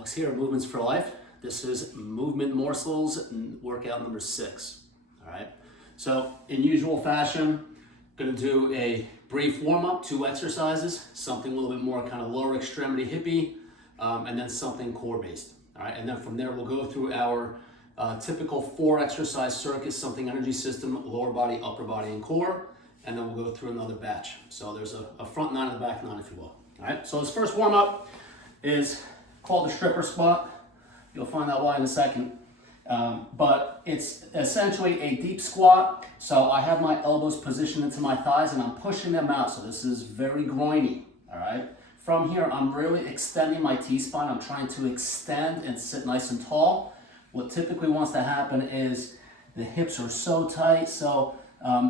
Alex here, Movements for Life. This is movement morsels, workout number 6. All right. So in usual fashion, going to do a brief warm up, 2 exercises, something a little bit more kind of lower extremity hippie, and then something core based. All right. And then from there, we'll go through our typical 4 exercise circuit, something energy system, lower body, upper body, and core. And then we'll go through another batch. So there's a front 9 and a back 9, if you will. All right. So this first warm up is called the stripper squat. You'll find out why in a second. But it's essentially a deep squat. So I have my elbows positioned into my thighs and I'm pushing them out. So this is very groiny, all right? From here, I'm really extending my T-spine. I'm trying to extend and sit nice and tall. What typically wants to happen is the hips are so tight, so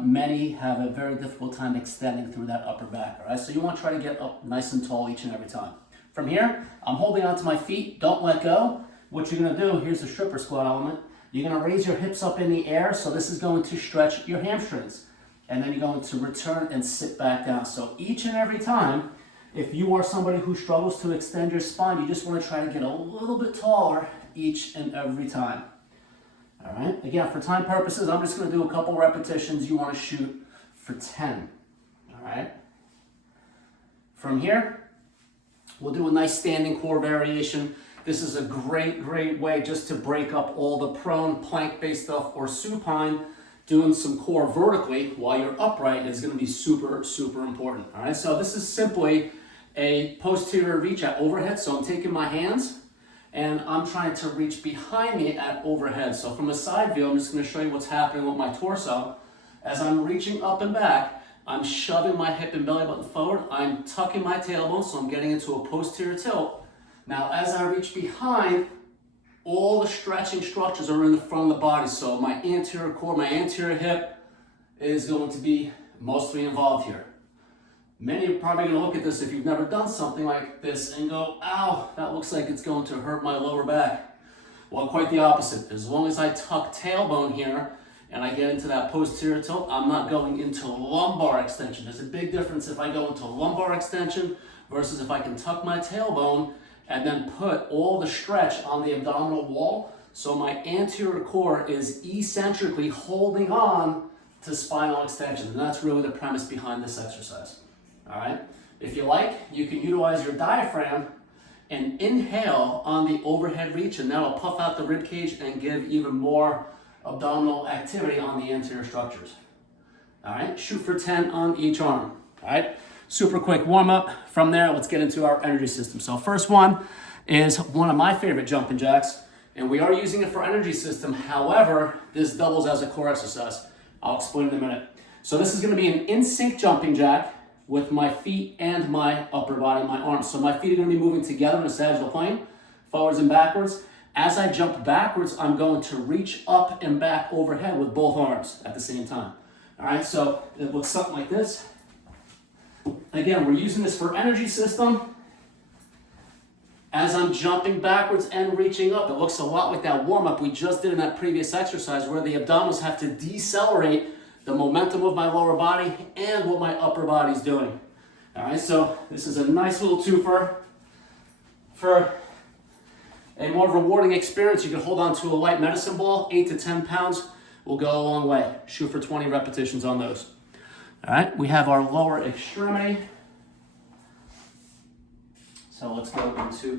many have a very difficult time extending through that upper back, all right? So you want to try to get up nice and tall each and every time. From here, I'm holding onto my feet, don't let go. What you're gonna do, here's the stripper squat element. You're gonna raise your hips up in the air, so this is going to stretch your hamstrings. And then you're going to return and sit back down. So each and every time, if you are somebody who struggles to extend your spine, you just wanna try to get a little bit taller each and every time. All right, again, for time purposes, I'm just gonna do a couple repetitions. You wanna shoot for 10, all right? From here, we'll do a nice standing core variation. This is a great way just to break up all the prone plank-based stuff or supine. Doing some core vertically while you're upright is gonna be super important, all right? So this is simply a posterior reach at overhead. So I'm taking my hands and I'm trying to reach behind me at overhead. So from a side view, I'm just gonna show you what's happening with my torso. As I'm reaching up and back, I'm shoving my hip and belly button forward. I'm tucking my tailbone, so I'm getting into a posterior tilt. Now, as I reach behind, all the stretching structures are in the front of the body. So my anterior core, my anterior hip is going to be mostly involved here. Many are probably going to look at this if you've never done something like this and go, ow, that looks like it's going to hurt my lower back. Well, quite the opposite. As long as I tuck tailbone here, and I get into that posterior tilt, I'm not going into lumbar extension. There's a big difference if I go into lumbar extension versus if I can tuck my tailbone and then put all the stretch on the abdominal wall. So my anterior core is eccentrically holding on to spinal extension. And that's really the premise behind this exercise. All right. If you like, you can utilize your diaphragm and inhale on the overhead reach, and that'll puff out the rib cage and give even more abdominal activity on the anterior structures. All right, shoot for 10 on each arm. All right, super quick warm up. From there, let's get into our energy system. So first one is one of my favorite jumping jacks, and we are using it for energy system. However, this doubles as a core exercise. I'll explain in a minute. So this is gonna be an in-sync jumping jack with my feet and my upper body, my arms. So my feet are gonna be moving together in a sagittal plane, forwards and backwards. As I jump backwards, I'm going to reach up and back overhead with both arms at the same time. All right, so it looks something like this. Again, we're using this for energy system. As I'm jumping backwards and reaching up, it looks a lot like that warm-up we just did in that previous exercise where the abdominals have to decelerate the momentum of my lower body and what my upper body's doing. All right, so this is a nice little twofer for a more rewarding experience. You can hold on to a light medicine ball, 8 to 10 pounds will go a long way. Shoot for 20 repetitions on those. All right, we have our lower extremity. So let's go into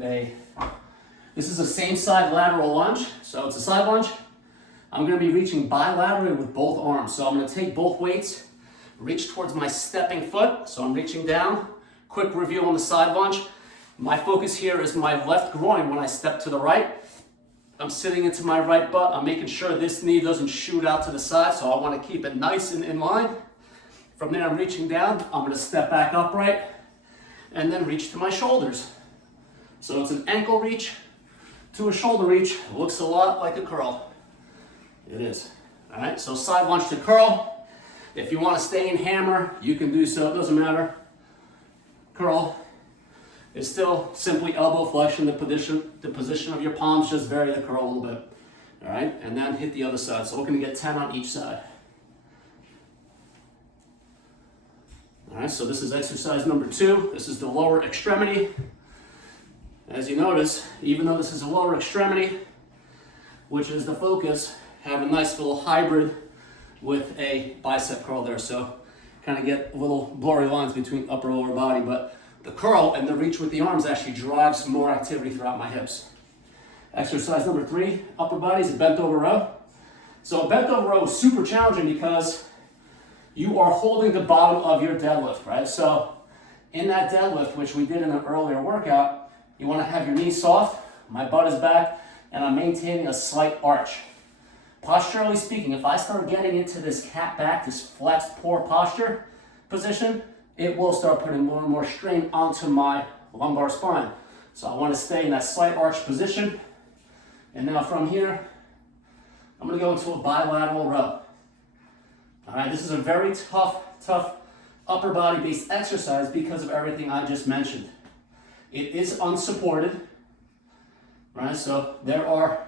this is a same side lateral lunge. So it's a side lunge. I'm gonna be reaching bilaterally with both arms. So I'm gonna take both weights, reach towards my stepping foot. So I'm reaching down. Quick review on the side lunge. My focus here is my left groin when I step to the right. I'm sitting into my right butt. I'm making sure this knee doesn't shoot out to the side, so I want to keep it nice and in line. From there, I'm reaching down. I'm going to step back upright and then reach to my shoulders. So it's an ankle reach to a shoulder reach. It looks a lot like a curl. It is. All right, so side lunge to curl. If you want to stay in hammer, you can do so. It doesn't matter. Curl. It's still simply elbow flexion, the position of your palms, just vary the curl a little bit. All right, and then hit the other side. So we're gonna get 10 on each side. All right, so this is exercise number 2. This is the lower extremity. As you notice, even though this is a lower extremity, which is the focus, have a nice little hybrid with a bicep curl there. So kind of get little blurry lines between upper and lower body, but the curl and the reach with the arms actually drives more activity throughout my hips. Exercise number 3, upper body, is a bent over row. So a bent over row is super challenging because you are holding the bottom of your deadlift, right? So in that deadlift, which we did in an earlier workout, you want to have your knees soft, my butt is back, and I'm maintaining a slight arch. Posturally speaking, if I start getting into this cat back, this flexed poor posture position, it will start putting more and more strain onto my lumbar spine. So I want to stay in that slight arch position. And now from here, I'm going to go into a bilateral row. All right, this is a very tough upper body based exercise because of everything I just mentioned. It is unsupported, right? So there are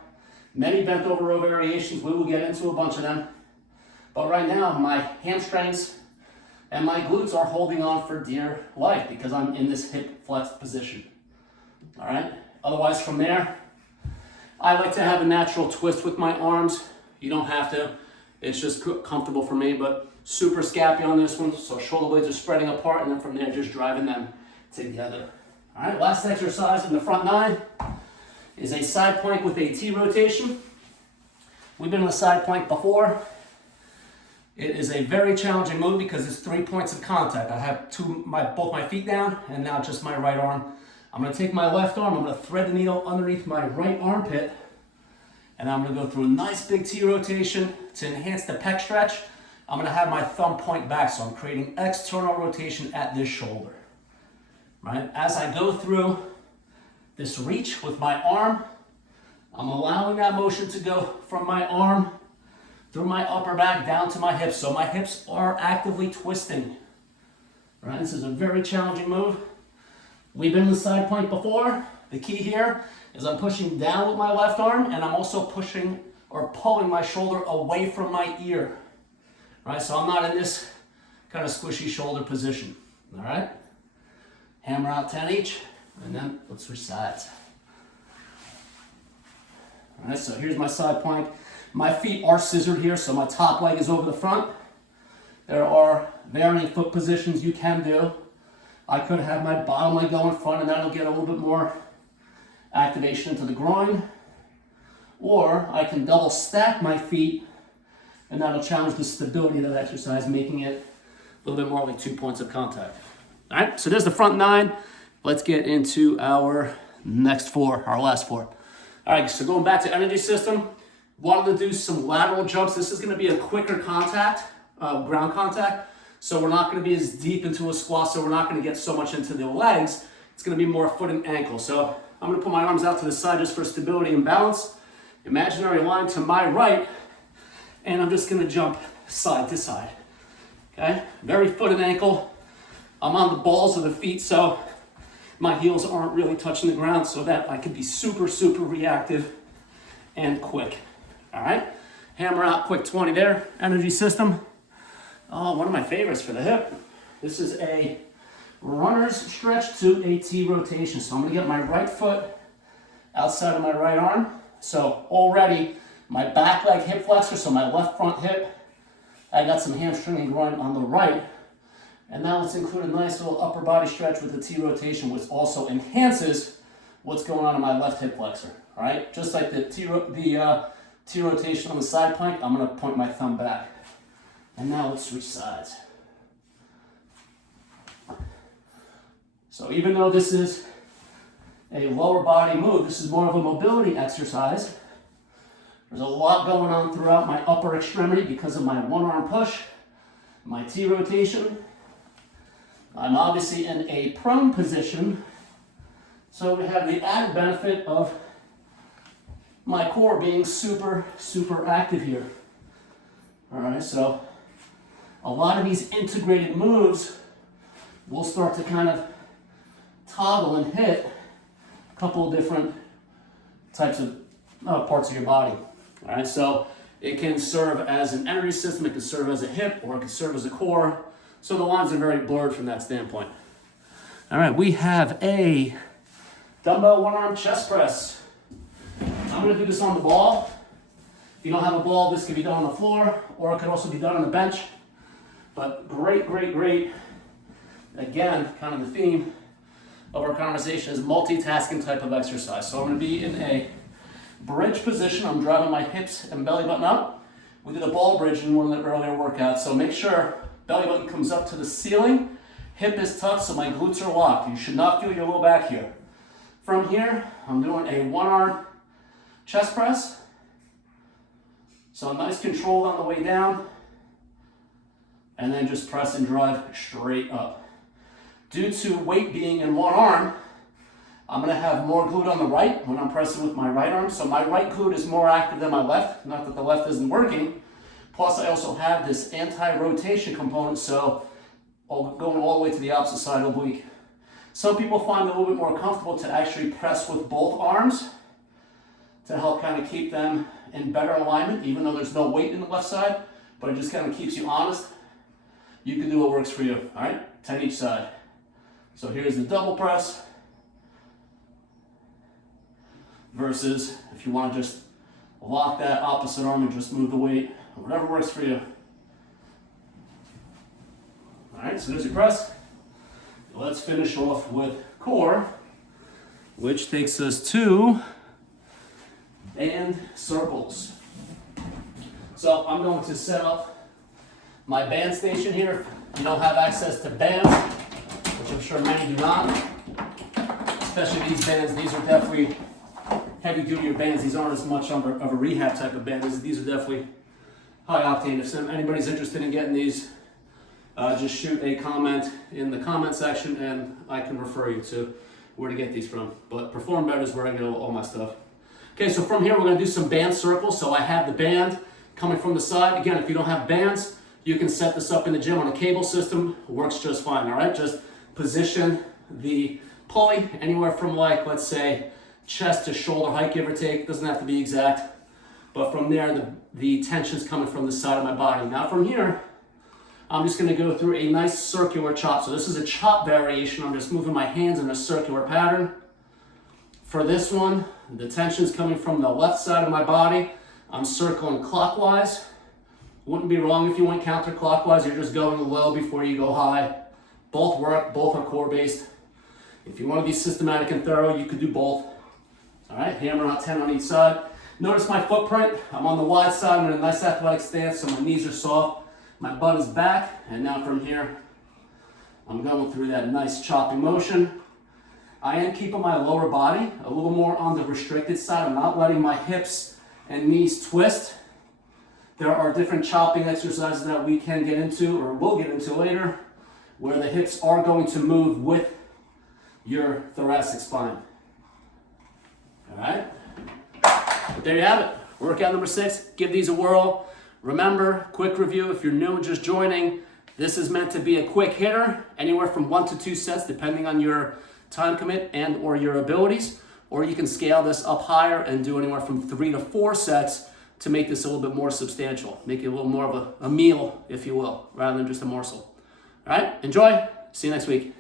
many bent over row variations. We will get into a bunch of them. But right now, my hamstrings and my glutes are holding on for dear life because I'm in this hip flexed position. All right? Otherwise, from there, I like to have a natural twist with my arms. You don't have to. It's just comfortable for me, but super scappy on this one. So shoulder blades are spreading apart, and then from there, just driving them together. All right, last exercise in the front 9 is a side plank with a T rotation. We've been in a side plank before. It is a very challenging move because it's 3 points of contact. I have both my feet down and now just my right arm. I'm gonna take my left arm, I'm gonna thread the needle underneath my right armpit, and I'm gonna go through a nice big T rotation to enhance the pec stretch. I'm gonna have my thumb point back, so I'm creating external rotation at this shoulder. Right? As I go through this reach with my arm, I'm allowing that motion to go from my arm through my upper back down to my hips. So my hips are actively twisting. Right? This is a very challenging move. We've been in the side plank before. The key here is I'm pushing down with my left arm, and I'm also pushing or pulling my shoulder away from my ear. Right? So I'm not in this kind of squishy shoulder position. All right? Hammer out 10 each, and then let's switch sides. All right, so here's my side plank. My feet are scissored here, so my top leg is over the front. There are varying foot positions you can do. I could have my bottom leg go in front, and that'll get a little bit more activation into the groin. Or I can double stack my feet, and that'll challenge the stability of that exercise, making it a little bit more like 2 points of contact. All right, so there's the front 9. Let's get into our next 4, our last 4. All right, so going back to energy system, wanted to do some lateral jumps. This is gonna be a quicker contact, ground contact. So we're not gonna be as deep into a squat, so we're not gonna get so much into the legs. It's gonna be more foot and ankle. So I'm gonna put my arms out to the side just for stability and balance. Imaginary line to my right, and I'm just gonna jump side to side, okay? Very foot and ankle. I'm on the balls of the feet, so my heels aren't really touching the ground so that I can be super, super reactive and quick. All right, hammer out quick 20 there. Energy system. Oh, one of my favorites for the hip. This is a runner's stretch to a T rotation. So I'm gonna get my right foot outside of my right arm. So already my back leg hip flexor, so my left front hip, I got some hamstring and groin on the right. And now let's include a nice little upper body stretch with the T rotation, which also enhances what's going on in my left hip flexor. All right, just like the T rotation on the side plank, I'm gonna point my thumb back. And now let's switch sides. So even though this is a lower body move, this is more of a mobility exercise. There's a lot going on throughout my upper extremity because of my one arm push, my T rotation. I'm obviously in a prone position, so we have the added benefit of my core being super, super active here. All right, so a lot of these integrated moves will start to kind of toggle and hit a couple of different types of parts of your body. All right, so it can serve as an energy system, it can serve as a hip, or it can serve as a core. So the lines are very blurred from that standpoint. All right, we have a Dumbbell one arm chest press. I'm gonna do this on the ball. If you don't have a ball, this can be done on the floor, or it could also be done on the bench. But great, great, great. Again, kind of the theme of our conversation is multitasking type of exercise. So I'm gonna be in a bridge position. I'm driving my hips and belly button up. We did a ball bridge in one of the earlier workouts. So make sure belly button comes up to the ceiling, hip is tucked, so my glutes are locked. You should not feel your low back here. From here, I'm doing a one arm chest press. So nice control on the way down, and then just press and drive straight up. Due to weight being in one arm, I'm gonna have more glute on the right when I'm pressing with my right arm. So my right glute is more active than my left, not that the left isn't working. Plus I also have this anti-rotation component, so going all the way to the opposite side oblique. Some people find it a little bit more comfortable to actually press with both arms to help kind of keep them in better alignment, even though there's no weight in the left side, but it just kind of keeps you honest. You can do what works for you, all right? 10 each side. So here's the double press versus if you want to just lock that opposite arm and just move the weight, whatever works for you. All right, so there's your press. Let's finish off with core, which takes us to band circles. So I'm going to set up my band station here. If you don't have access to bands, which I'm sure many do not, especially these bands, these are definitely heavy duty bands. These aren't as much of a rehab type of band. These are definitely high octane. If anybody's interested in getting these, just shoot a comment in the comment section and I can refer you to where to get these from. But Perform Better is where I get all my stuff. Okay, so from here we're gonna do some band circles. So I have the band coming from the side. Again, if you don't have bands, you can set this up in the gym on a cable system. It works just fine, all right? Just position the pulley anywhere from, like, let's say chest to shoulder height, give or take. Doesn't have to be exact. But from there, the tension's coming from the side of my body. Now from here, I'm just gonna go through a nice circular chop. So this is a chop variation. I'm just moving my hands in a circular pattern. For this one, the tension's coming from the left side of my body. I'm circling clockwise. Wouldn't be wrong if you went counterclockwise. You're just going low before you go high. Both work, both are core based. If you want to be systematic and thorough, you could do both. All right, hammer out 10 on each side. Notice my footprint. I'm on the wide side. I'm in a nice athletic stance, so my knees are soft. My butt is back, and now from here, I'm going through that nice chopping motion. I am keeping my lower body a little more on the restricted side. I'm not letting my hips and knees twist. There are different chopping exercises that we can get into, or will get into later, where the hips are going to move with your thoracic spine. All right? But there you have it. Workout number 6. Give these a whirl. Remember, quick review, if you're new and just joining, this is meant to be a quick hitter, anywhere from 1 to 2 sets, depending on your time commit and or your abilities, or you can scale this up higher and do anywhere from 3 to 4 sets to make this a little bit more substantial, make it a little more of a meal, if you will, rather than just a morsel. All right, enjoy. See you next week.